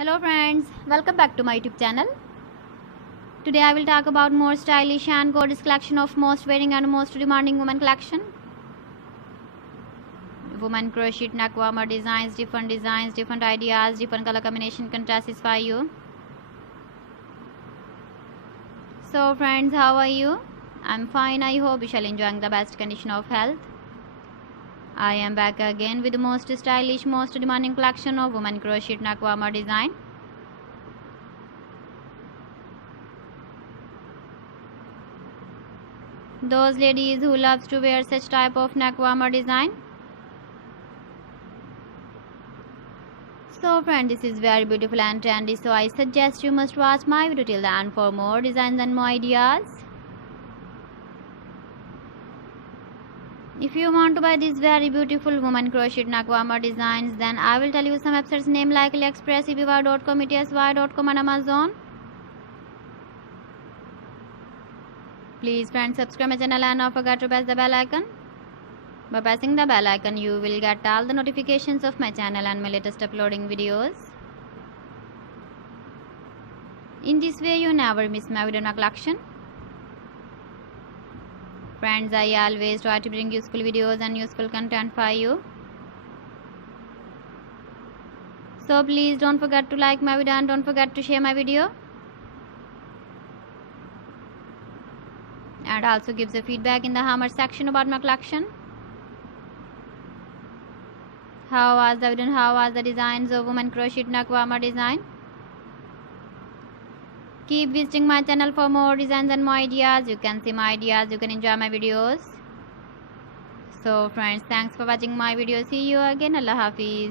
Hello friends, welcome back to my YouTube channel. Today I will talk about more stylish and gorgeous collection of most wearing and most demanding women collection. Women crochet neck warmer designs, different ideas, different color combination can satisfy you. So friends, how are you? I'm fine. I hope you shall enjoying the best condition of health. I am back again with the most stylish, most demanding collection of women crochet neck warmer design. Those ladies who loves to wear such type of neck warmer design. So friend, this is very beautiful and trendy, so I suggest you must watch my video till the end for more designs and more ideas. If you want to buy these very beautiful woman crochet neck warmer designs, then I will tell you some websites name like AliExpress, eBay.com, etsy.com and Amazon. Please friends, subscribe my channel and don't forget to press the bell icon. By pressing the bell icon, you will get all the notifications of my channel and my latest uploading videos. In this way, you never miss my video collection. Friends, I always try to bring useful videos and useful content for you. So please don't forget to like my video and don't forget to share my video. And also give the feedback in the comment section about my collection. How was the video and how was the designs of women crochet neck warmer design? Keep visiting my channel for more designs and more ideas. You can see my ideas, you can enjoy my videos. So friends, thanks for watching my video. See you again. Allah Hafiz.